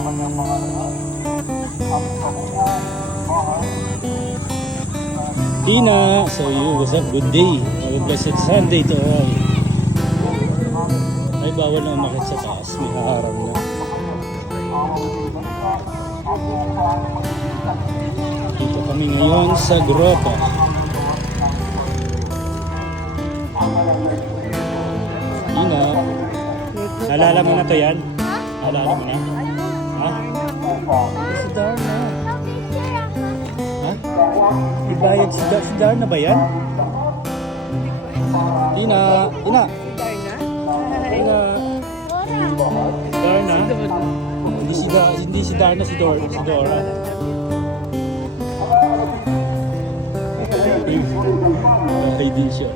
Tina, so you, what's up? Good day. Have a blessed Sunday to all. Ay, bawal na umakit sa taas. May haharap na. Dito kami ngayon sa Grotto. Tina, naalala mo na to yan? Naalala mo na? Ha? Si Darna. Ha? Ibayad si Darna ba yan? Tina! Tina! Tina! Darna? Hindi si Darna, si Dora. Okay din siya.